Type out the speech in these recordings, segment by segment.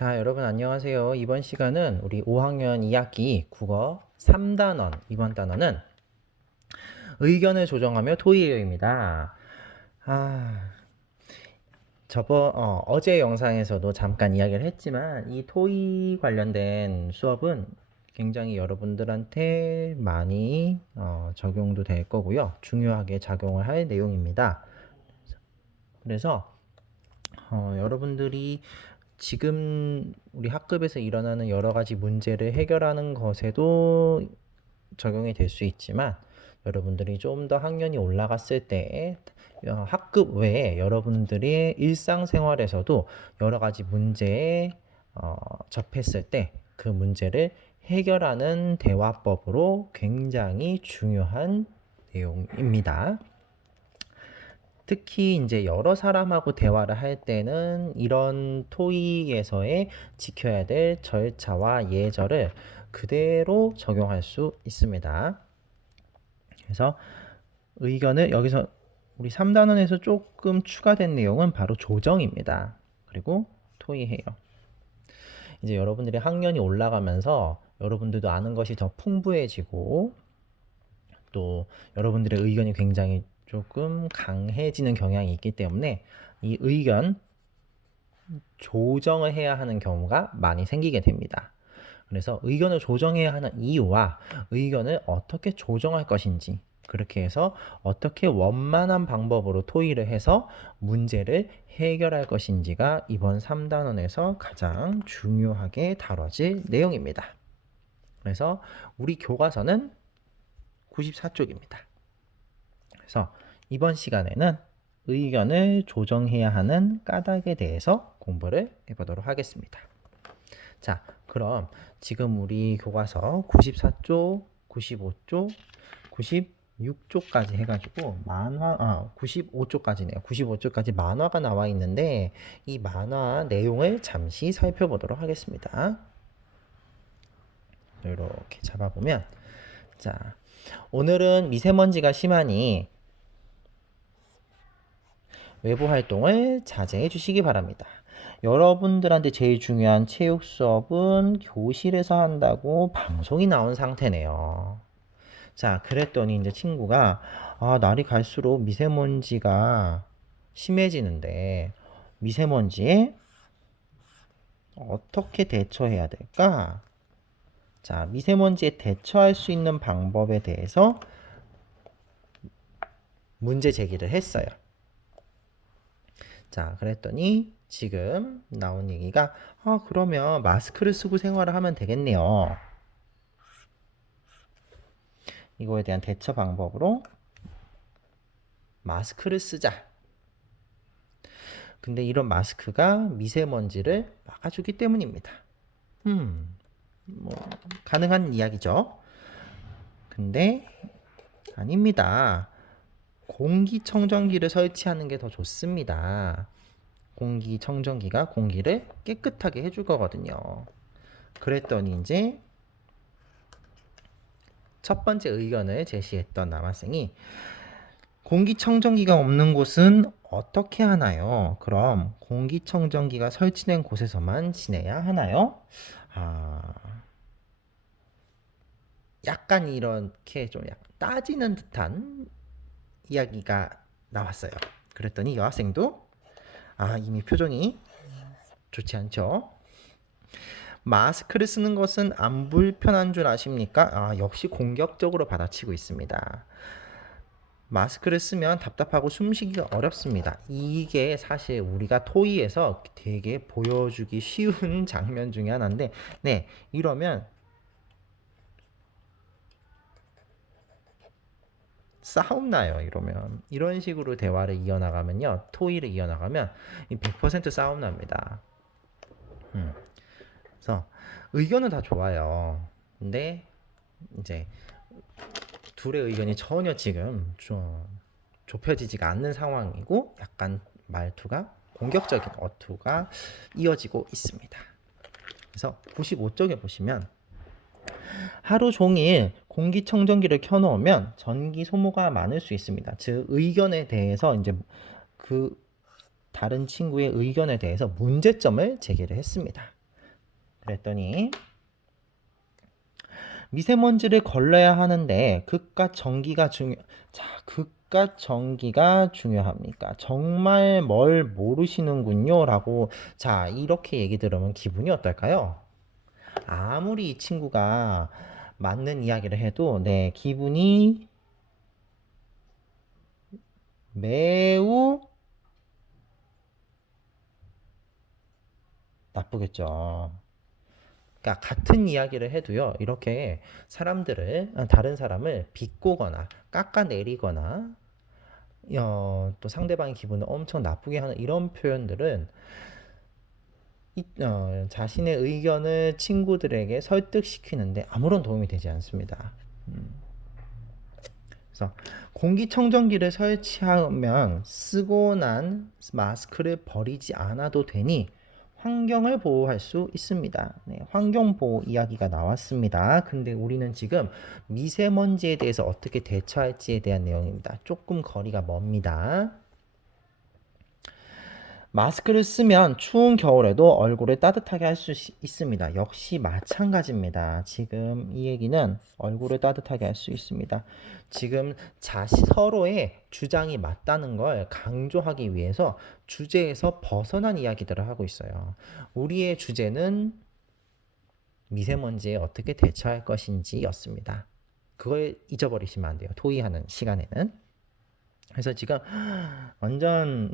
자, 여러분 안녕하세요. 이번 시간은 우리 5학년 2학기 국어 3단원, 이번 단원은 의견을 조정하며 토의어입니다. 어제 영상에서도 잠깐 이야기를 했지만 이 토의 관련된 수업은 굉장히 여러분들한테 많이 적용도 될 거고요. 중요하게 작용을 할 내용입니다. 그래서 여러분들이 지금 우리 학급에서 일어나는 여러 가지 문제를 해결하는 것에도 적용이 될 수 있지만 여러분들이 좀 더 학년이 올라갔을 때 학급 외에 여러분들의 일상생활에서도 여러 가지 문제에 접했을 때 그 문제를 해결하는 대화법으로 굉장히 중요한 내용입니다. 특히 이제 여러 사람하고 대화를 할 때는 이런 토의에서의 지켜야 될 절차와 예절을 그대로 적용할 수 있습니다. 그래서 의견을 여기서 우리 3단원에서 조금 추가된 내용은 바로 조정입니다. 그리고 토의해요. 이제 여러분들이 학년이 올라가면서 여러분들도 아는 것이 더 풍부해지고 또 여러분들의 의견이 굉장히 조금 강해지는 경향이 있기 때문에 이 의견 조정을 해야 하는 경우가 많이 생기게 됩니다. 그래서 의견을 조정해야 하는 이유와 의견을 어떻게 조정할 것인지, 그렇게 해서 어떻게 원만한 방법으로 토의를 해서 문제를 해결할 것인지가 이번 3단원에서 가장 중요하게 다뤄질 내용입니다. 그래서 우리 교과서는 94쪽입니다. 그래서 이번 시간에는 의견을 조정해야 하는 까닭에 대해서 공부를 해보도록 하겠습니다. 자, 그럼 지금 우리 교과서 94쪽, 95쪽, 96쪽까지 해가지고 95쪽까지네요. 95쪽까지 만화가 나와 있는데 이 만화 내용을 잠시 살펴보도록 하겠습니다. 이렇게 잡아보면, 자, 오늘은 미세먼지가 심하니 외부 활동을 자제해 주시기 바랍니다. 여러분들한테 제일 중요한 체육 수업은 교실에서 한다고 방송이 나온 상태네요. 자, 그랬더니 이제 친구가 날이 갈수록 미세먼지가 심해지는데 미세먼지에 어떻게 대처해야 될까? 자, 미세먼지에 대처할 수 있는 방법에 대해서 문제 제기를 했어요. 자, 그랬더니 지금 나온 얘기가 그러면 마스크를 쓰고 생활을 하면 되겠네요. 이거에 대한 대처 방법으로 마스크를 쓰자. 근데 이런 마스크가 미세먼지를 막아주기 때문입니다. 가능한 이야기죠. 근데 아닙니다. 공기청정기를 설치하는 게 더 좋습니다. 공기청정기가 공기를 깨끗하게 해줄 거거든요. 그랬더니 이제 첫 번째 의견을 제시했던 남학생이 공기청정기가 없는 곳은 어떻게 하나요? 그럼 공기청정기가 설치된 곳에서만 지내야 하나요? 약간 이렇게 좀 약간 따지는 듯한 이야기가 나왔어요. 그랬더니 여학생도 이미 표정이 좋지 않죠? 마스크를 쓰는 것은 안 불편한 줄 아십니까? 역시 공격적으로 받아치고 있습니다. 마스크를 쓰면 답답하고 숨쉬기가 어렵습니다. 이게 사실 우리가 토의에서 되게 보여주기 쉬운 장면 중에 하나인데, 네, 이러면 싸움 나요. 이러면 이런 식으로 대화를 이어나가면요, 토의를 이어나가면 100% 싸움 납니다. 그래서 의견은 다 좋아요. 근데 이제 둘의 의견이 전혀 지금 좀 좁혀지지가 않는 상황이고 약간 말투가 공격적인 어투가 이어지고 있습니다. 그래서 95쪽에 보시면 하루 종일 공기청정기를 켜놓으면 전기 소모가 많을 수 있습니다. 즉 의견에 대해서 이제 그 다른 친구의 의견에 대해서 문제점을 제기를 했습니다. 그랬더니 미세먼지를 걸러야 하는데 극과 전기가 자, 극과 전기가 중요합니까? 정말 뭘 모르시는군요. 라고 자, 이렇게 얘기 들으면 기분이 어떨까요? 아무리 이 친구가 맞는 이야기를 해도 네, 기분이 매우 나쁘겠죠. 그러니까 같은 이야기를 해도요, 이렇게 다른 사람을 비꼬거나 깎아내리거나 또 상대방의 기분을 엄청 나쁘게 하는 이런 표현들은 자신의 의견을 친구들에게 설득시키는데 아무런 도움이 되지 않습니다. 그래서 공기청정기를 설치하면 쓰고 난 마스크를 버리지 않아도 되니 환경을 보호할 수 있습니다. 네, 환경보호 이야기가 나왔습니다. 근데 우리는 지금 미세먼지에 대해서 어떻게 대처할지에 대한 내용입니다. 조금 거리가 멉니다. 마스크를 쓰면 추운 겨울에도 얼굴을 따뜻하게 할 수 있습니다. 역시 마찬가지입니다. 지금 이 얘기는 얼굴을 따뜻하게 할 수 있습니다. 지금 서로의 주장이 맞다는 걸 강조하기 위해서 주제에서 벗어난 이야기들을 하고 있어요. 우리의 주제는 미세먼지에 어떻게 대처할 것인지였습니다. 그걸 잊어버리시면 안 돼요. 토의하는 시간에는. 그래서 지금 완전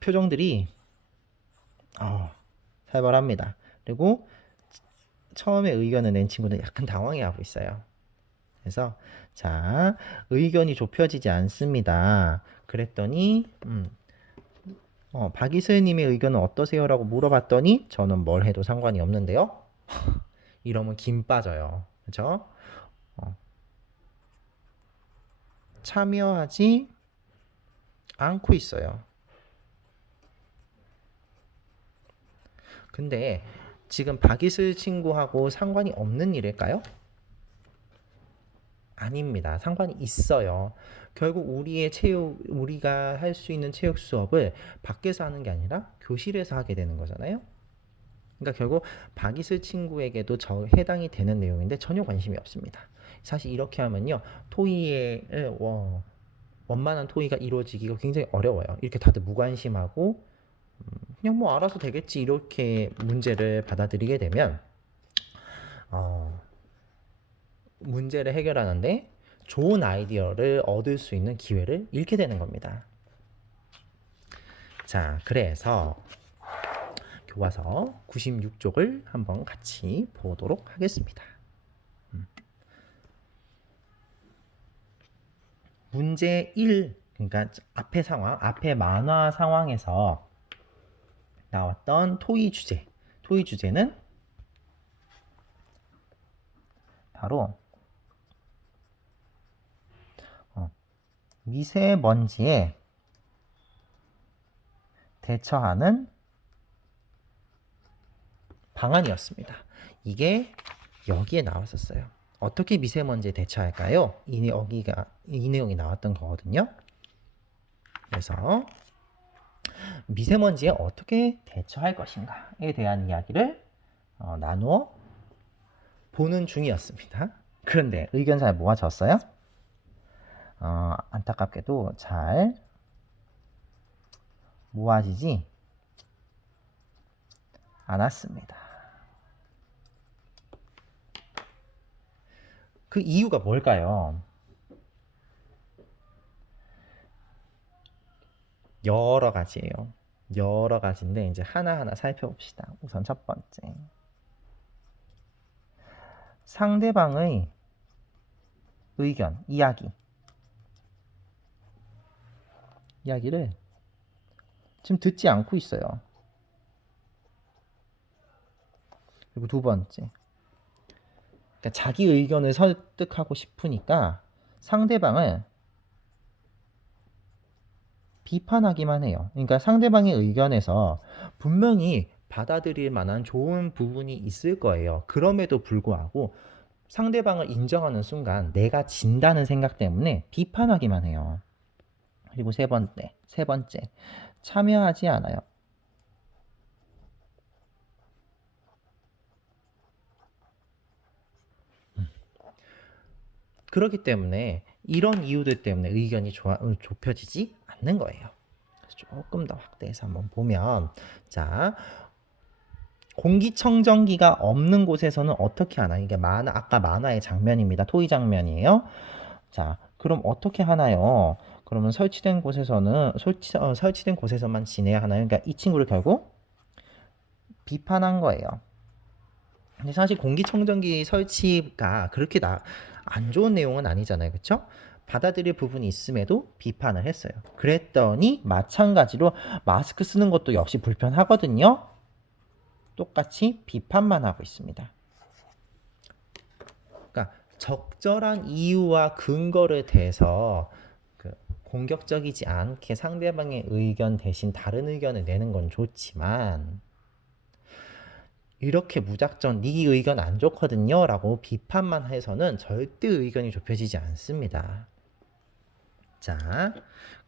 표정들이 살벌합니다. 그리고 처음에 의견을 낸 친구는 약간 당황해하고 있어요. 그래서 자, 의견이 좁혀지지 않습니다. 그랬더니 박이슬님의 의견은 어떠세요라고 물어봤더니 저는 뭘 해도 상관이 없는데요. 이러면 김 빠져요. 그렇죠? 참여하지 않고 있어요. 근데 지금 박이슬 친구하고 상관이 없는 일일까요? 아닙니다. 상관이 있어요. 결국 우리가 할 수 있는 체육 수업을 밖에서 하는 게 아니라 교실에서 하게 되는 거잖아요. 그러니까 결국 박이슬 친구에게도 해당이 되는 내용인데 전혀 관심이 없습니다. 사실 이렇게 하면요, 원만한 토의가 이루어지기가 굉장히 어려워요. 이렇게 다들 무관심하고 그냥 뭐 알아서 되겠지 이렇게 문제를 받아들이게 되면 문제를 해결하는데 좋은 아이디어를 얻을 수 있는 기회를 잃게 되는 겁니다. 자, 그래서 교과서 96쪽을 한번 같이 보도록 하겠습니다. 문제 1, 그러니까 앞에 만화 상황에서 나왔던 토의 주제는 바로 미세먼지에 대처하는 방안이었습니다. 이게 여기에 나왔었어요. 어떻게 미세먼지에 대처할까요? 이 내용이 나왔던 거거든요. 그래서 미세먼지에 어떻게 대처할 것인가에 대한 이야기를 나누어 보는 중이었습니다. 그런데 의견 잘 모아졌어요? 안타깝게도 잘 모아지지 않았습니다. 그 이유가 뭘까요? 여러 가지예요. 여러 가지인데 이제 하나하나 살펴봅시다. 우선 첫 번째. 상대방의 의견, 이야기를 지금 듣지 않고 있어요. 그리고 두 번째. 그러니까 자기 의견을 설득하고 싶으니까 상대방을 비판하기만 해요. 그러니까 상대방의 의견에서 분명히 받아들일 만한 좋은 부분이 있을 거예요. 그럼에도 불구하고 상대방을 인정하는 순간 내가 진다는 생각 때문에 비판하기만 해요. 그리고 세 번째, 참여하지 않아요. 그렇기 때문에 이런 이유들 때문에 의견이 좁혀지지 않는 거예요. 그래서 조금 더 확대해서 한번 보면, 자, 공기청정기가 없는 곳에서는 어떻게 하나? 이게 아까 만화의 장면입니다. 토의 장면이에요. 자, 그럼 어떻게 하나요? 그러면 설치된 곳에서만 지내야 하나요? 그러니까 이 친구를 결국 비판한 거예요. 근데 사실 공기청정기 설치가 그렇게 안 좋은 내용은 아니잖아요. 그렇죠? 받아들일 부분이 있음에도 비판을 했어요. 그랬더니 마찬가지로 마스크 쓰는 것도 역시 불편하거든요. 똑같이 비판만 하고 있습니다. 그러니까 적절한 이유와 근거를 대서 공격적이지 않게 상대방의 의견 대신 다른 의견을 내는 건 좋지만, 이렇게 무작정 네 의견 안 좋거든요 라고 비판만 해서는 절대 의견이 좁혀지지 않습니다. 자,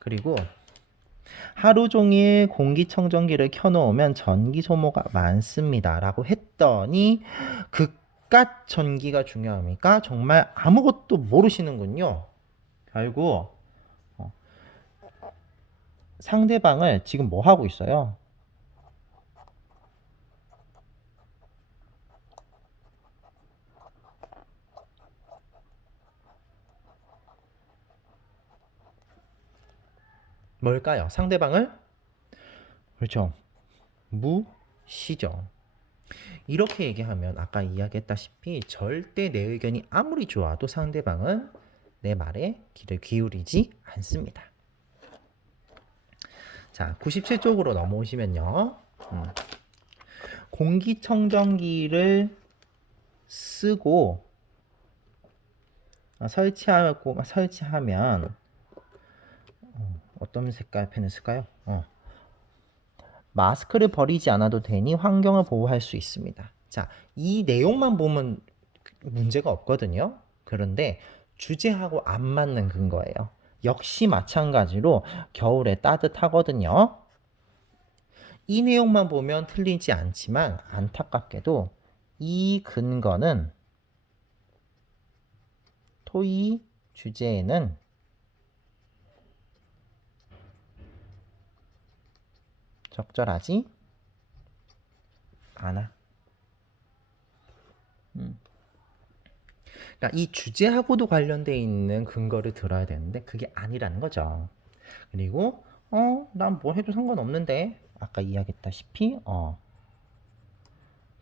그리고 하루 종일 공기청정기를 켜놓으면 전기 소모가 많습니다 라고 했더니, 그깟 전기가 중요합니까? 정말 아무것도 모르시는군요. 결국 상대방을 지금 뭐 하고 있어요? 뭘까요? 상대방을, 그렇죠, 무시죠. 이렇게 얘기하면 아까 이야기했다시피 절대 내 의견이 아무리 좋아도 상대방은 내 말에 귀를 기울이지 않습니다. 자, 97쪽으로 넘어오시면요. 공기청정기를 쓰고 설치하면 어떤 색깔 펜을 쓸까요? 마스크를 버리지 않아도 되니 환경을 보호할 수 있습니다. 자, 이 내용만 보면 문제가 없거든요. 그런데 주제하고 안 맞는 근거예요. 역시 마찬가지로 겨울에 따뜻하거든요. 이 내용만 보면 틀리지 않지만 안타깝게도 이 근거는 토의 주제에는 적절하지 않아. 그러니까 이 주제하고도 관련돼 있는 근거를 들어야 되는데 그게 아니라는 거죠. 그리고 난 뭐 해도 상관없는데, 아까 이야기했다시피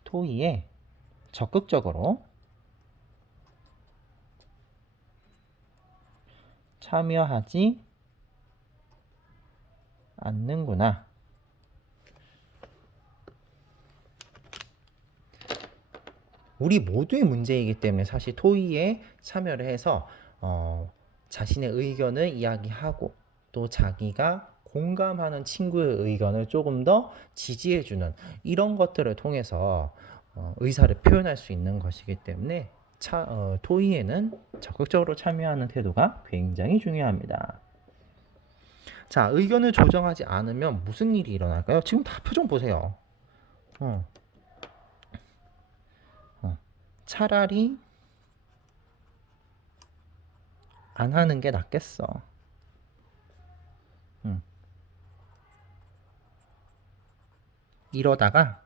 토의에 적극적으로 참여하지 않는구나. 우리 모두의 문제이기 때문에 사실 토의에 참여를 해서 자신의 의견을 이야기하고 또 자기가 공감하는 친구의 의견을 조금 더 지지해주는 이런 것들을 통해서 의사를 표현할 수 있는 것이기 때문에 토의에는 적극적으로 참여하는 태도가 굉장히 중요합니다. 자, 의견을 조정하지 않으면 무슨 일이 일어날까요? 지금 다 표정 보세요. 차라리 안 하는 게 낫겠어. 이러다가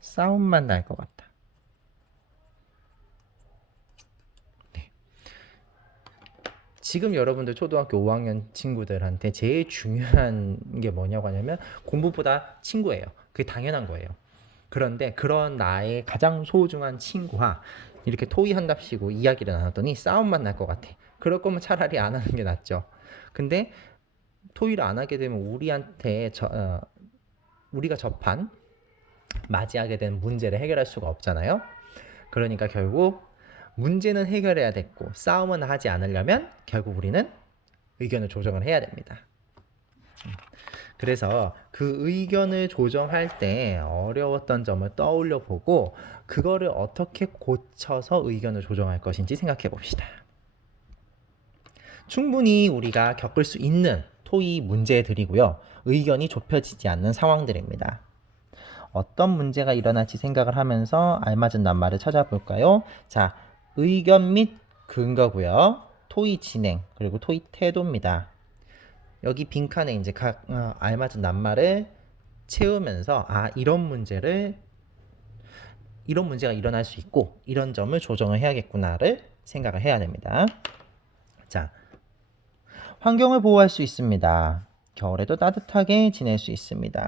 싸움만 날 것 같다. 네. 지금 여러분들 초등학교 5학년 친구들한테 제일 중요한 게 뭐냐고 하냐면 공부보다 친구예요. 그게 당연한 거예요. 그런데 그런 나의 가장 소중한 친구와 이렇게 토의한답시고 이야기를 나눴더니 싸움만 날 것 같아. 그럴 거면 차라리 안 하는 게 낫죠. 근데 토의를 안 하게 되면 우리한테 우리가 맞이하게 된 문제를 해결할 수가 없잖아요. 그러니까 결국 문제는 해결해야 됐고 싸움은 하지 않으려면 결국 우리는 의견을 조정을 해야 됩니다. 그래서 그 의견을 조정할 때 어려웠던 점을 떠올려 보고 그거를 어떻게 고쳐서 의견을 조정할 것인지 생각해 봅시다. 충분히 우리가 겪을 수 있는 토의 문제들이고요. 의견이 좁혀지지 않는 상황들입니다. 어떤 문제가 일어날지 생각을 하면서 알맞은 낱말을 찾아볼까요? 자, 의견 및 근거고요. 토의 진행, 그리고 토의 태도입니다. 여기 빈칸에 이제 각 알맞은 낱말을 채우면서 이런 문제가 일어날 수 있고 이런 점을 조정을 해야겠구나를 생각을 해야 됩니다. 자, 환경을 보호할 수 있습니다. 겨울에도 따뜻하게 지낼 수 있습니다.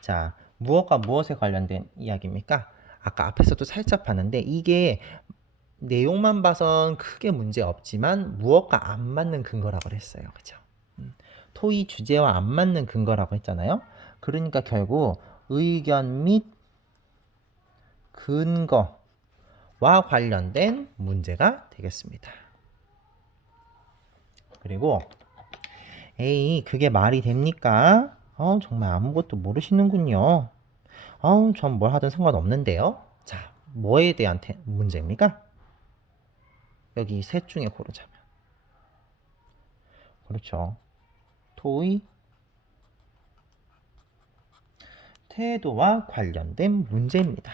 자, 무엇과 무엇에 관련된 이야기입니까? 아까 앞에서도 살짝 봤는데 이게 내용만 봐선 크게 문제 없지만 무엇과 안 맞는 근거라고 했어요. 그죠? 토의 주제와 안 맞는 근거라고 했잖아요. 그러니까 결국 의견 및 근거와 관련된 문제가 되겠습니다. 그리고 에이, 그게 말이 됩니까? 정말 아무것도 모르시는군요. 전 뭘 하든 상관없는데요. 자, 뭐에 대한 문제입니까? 여기 셋 중에 고르자면. 그렇죠. 토의 태도와 관련된 문제입니다.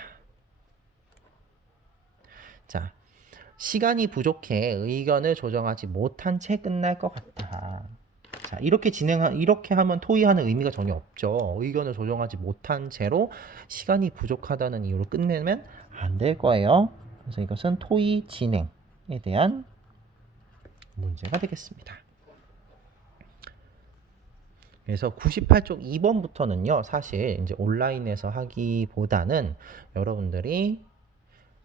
자, 시간이 부족해 의견을 조정하지 못한 채 끝날 것 같다. 자, 이렇게 하면 토의하는 의미가 전혀 없죠. 의견을 조정하지 못한 채로 시간이 부족하다는 이유로 끝내면 안 될 거예요. 그래서 이것은 토의 진행에 대한 문제가 되겠습니다. 그래서 98쪽 2번부터는요, 사실 이제 온라인에서 하기보다는 여러분들이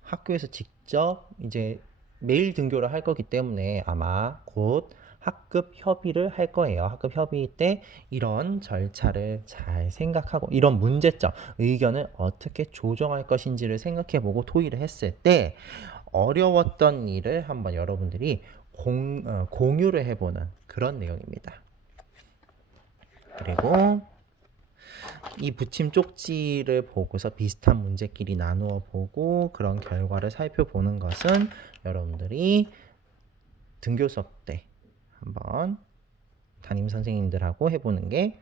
학교에서 직접 이제 메일 등교를 할 거기 때문에 아마 곧 학급 협의를 할 거예요. 학급 협의 때 이런 절차를 잘 생각하고 이런 문제점, 의견을 어떻게 조정할 것인지를 생각해보고 토의를 했을 때 어려웠던 일을 한번 여러분들이 공유를 해보는 그런 내용입니다. 그리고 이 붙임 쪽지를 보고서 비슷한 문제끼리 나누어 보고 그런 결과를 살펴보는 것은 여러분들이 등교 수업 때 한번 담임 선생님들하고 해보는 게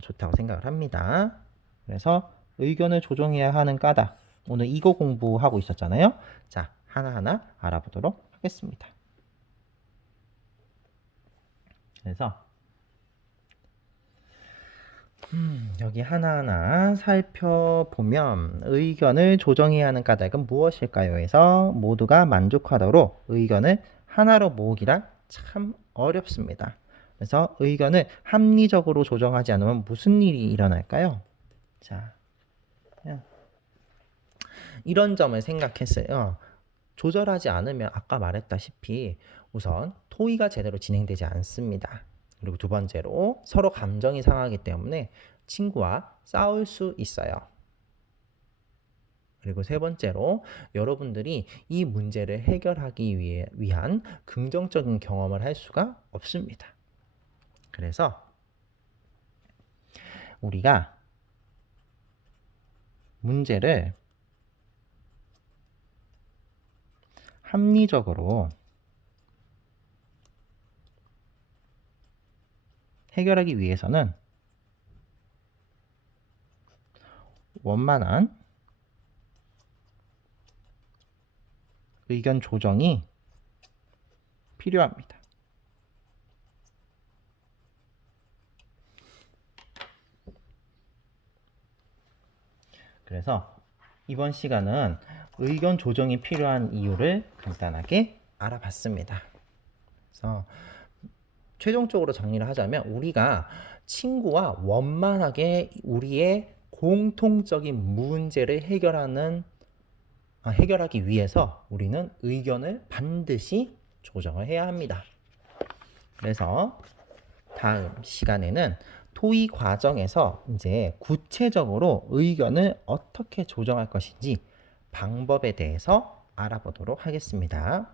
좋다고 생각을 합니다. 그래서 의견을 조정해야 하는 까닭, 오늘 이거 공부하고 있었잖아요. 자, 하나하나 알아보도록 하겠습니다. 그래서 여기 하나하나 살펴보면 의견을 조정해야 하는 까닭은 무엇일까요? 해서 모두가 만족하도록 의견을 하나로 모으기란 참 어렵습니다. 그래서 의견을 합리적으로 조정하지 않으면 무슨 일이 일어날까요? 자, 이런 점을 생각했어요. 조절하지 않으면 아까 말했다시피 우선 토의가 제대로 진행되지 않습니다. 그리고 두 번째로 서로 감정이 상하기 때문에 친구와 싸울 수 있어요. 그리고 세 번째로 여러분들이 이 문제를 해결하기 위한 긍정적인 경험을 할 수가 없습니다. 그래서 우리가 문제를 합리적으로 해결하기 위해서는 원만한 의견 조정이 필요합니다. 그래서 이번 시간은 의견 조정이 필요한 이유를 간단하게 알아봤습니다. 그래서 최종적으로 정리를 하자면 우리가 친구와 원만하게 우리의 공통적인 문제를 해결하기 위해서 우리는 의견을 반드시 조정을 해야 합니다. 그래서 다음 시간에는 토의 과정에서 이제 구체적으로 의견을 어떻게 조정할 것인지 방법에 대해서 알아보도록 하겠습니다.